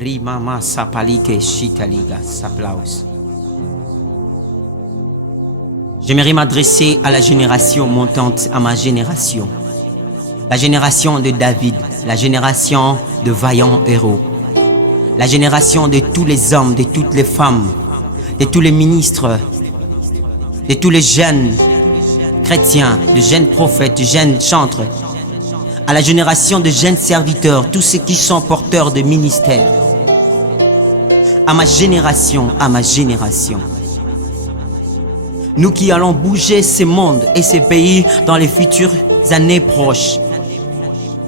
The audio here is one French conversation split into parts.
Rimama sapalike shitaliga saplaus. J'aimerais m'adresser à la génération montante, à ma génération. La génération de David, la génération de vaillants héros. La génération de tous les hommes, de toutes les femmes, de tous les ministres, de tous les jeunes chrétiens, de jeunes prophètes, de jeunes chantres. À la génération de jeunes serviteurs, tous ceux qui sont porteurs de ministères. À ma génération, à ma génération. Nous qui allons bouger ce monde et ce pays dans les futures années proches.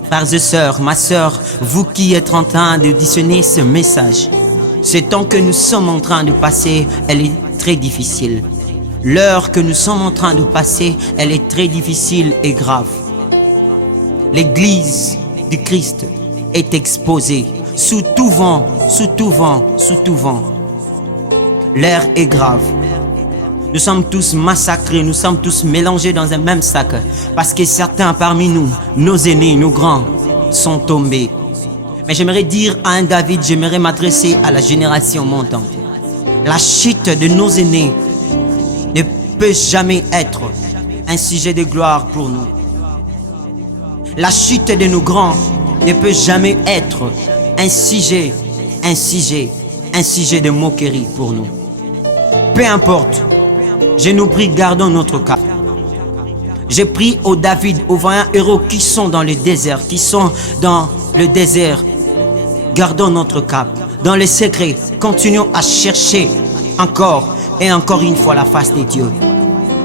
Frères et sœurs, ma sœur, vous qui êtes en train de discerner ce message, ce temps que nous sommes en train de passer, elle est très difficile. L'heure que nous sommes en train de passer, elle est très difficile et grave. L'Église du Christ est exposée sous tout vent, sous tout vent, sous tout vent. L'air est grave. Nous sommes tous massacrés, nous sommes tous mélangés dans un même sac parce que certains parmi nous, nos aînés, nos grands, sont tombés. Mais j'aimerais dire à un David, j'aimerais m'adresser à la génération montante. La chute de nos aînés ne peut jamais être un sujet de gloire pour nous. La chute de nos grands ne peut jamais être un sujet de moquerie pour nous. Peu importe. Je nous prie, gardons notre cap. J'ai pris aux David, aux vaillants héros qui sont dans le désert, qui sont dans le désert. Gardons notre cap. Dans les secrets, continuons à chercher encore et encore une fois la face de Dieu.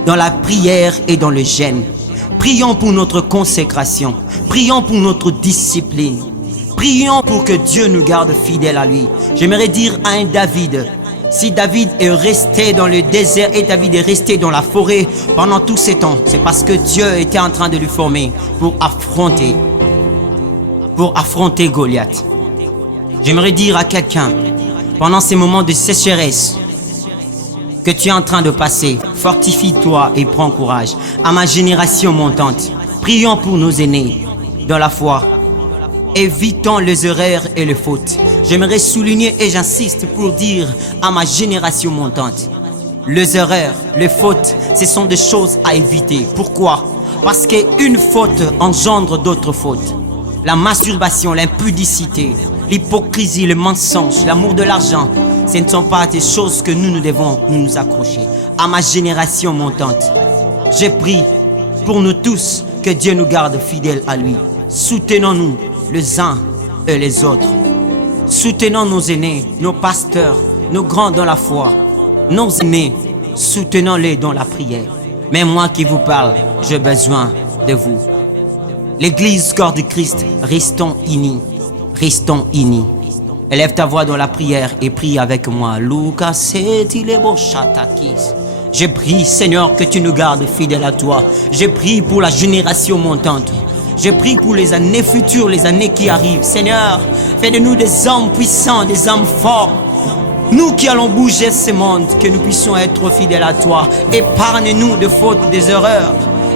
Dans la prière et dans le jeûne. Prions pour notre consécration. Prions pour notre discipline. Prions pour que Dieu nous garde fidèles à lui. J'aimerais dire à un David, si David est resté dans le désert et David est resté dans la forêt pendant tous ces temps, c'est parce que Dieu était en train de lui former pour affronter Goliath. J'aimerais dire à quelqu'un, pendant ces moments de sécheresse que tu es en train de passer, fortifie-toi et prends courage. À ma génération montante, prions pour nos aînés dans la foi. Évitons les erreurs et les fautes. J'aimerais souligner et j'insiste pour dire à ma génération montante, les erreurs, les fautes, ce sont des choses à éviter. Pourquoi? Parce qu'une faute engendre d'autres fautes. La masturbation, l'impudicité, l'hypocrisie, le mensonge, l'amour de l'argent, ce ne sont pas des choses que nous devons nous accrocher. À ma génération montante, j'ai prié pour nous tous que Dieu nous garde fidèles à lui. Soutenons-nous les uns et les autres. Soutenons nos aînés, nos pasteurs, nos grands dans la foi. Nos aînés, soutenons-les dans la prière. Mais moi qui vous parle, j'ai besoin de vous. L'Église corps du Christ, restons unis. Restons unis. Élève ta voix dans la prière et prie avec moi. Je prie, Seigneur, que tu nous gardes fidèles à toi. Je prie pour la génération montante. Je prie pour les années futures, les années qui arrivent. Seigneur, fais de nous des hommes puissants, des hommes forts. Nous qui allons bouger ce monde, que nous puissions être fidèles à toi. Épargne-nous de fautes, des erreurs.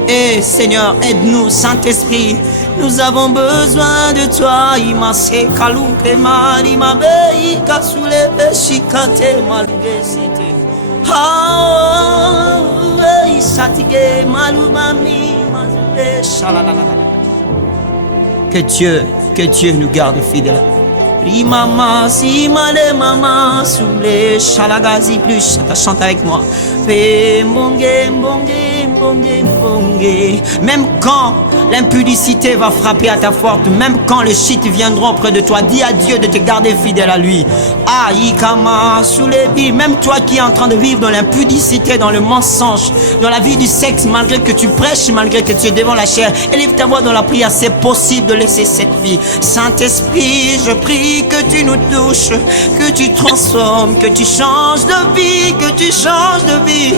Et Seigneur, aide-nous, Saint-Esprit. Nous avons besoin de toi. Que Dieu nous garde fidèles. Rimama, si male mama, soule, shalagazi plus, chante avec moi. Même quand l'impudicité va frapper à ta porte, même quand les shit viendront près de toi, dis à Dieu de te garder fidèle à lui. Ah, ikama, soulebi, même toi qui es en train de vivre dans l'impudicité, dans le mensonge, dans la vie du sexe, malgré que tu prêches, malgré que tu es devant la chair, élève ta voix dans la prière, c'est possible de laisser cette vie. Saint-Esprit, je prie que tu nous touches, que tu transformes, que tu changes de vie, que tu changes de vie.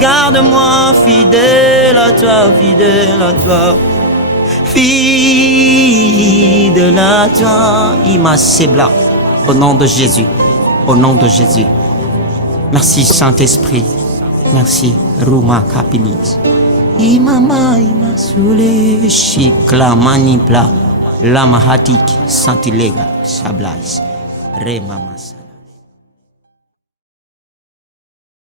Garde-moi fidèle à toi, fidèle à toi, fidèle à toi. Ima Sebla, au nom de Jésus, au nom de Jésus. Merci Saint-Esprit, merci Ruma Kapilis. Imama ima sule shikla manipla lama hatik santilega sablais re mamasa.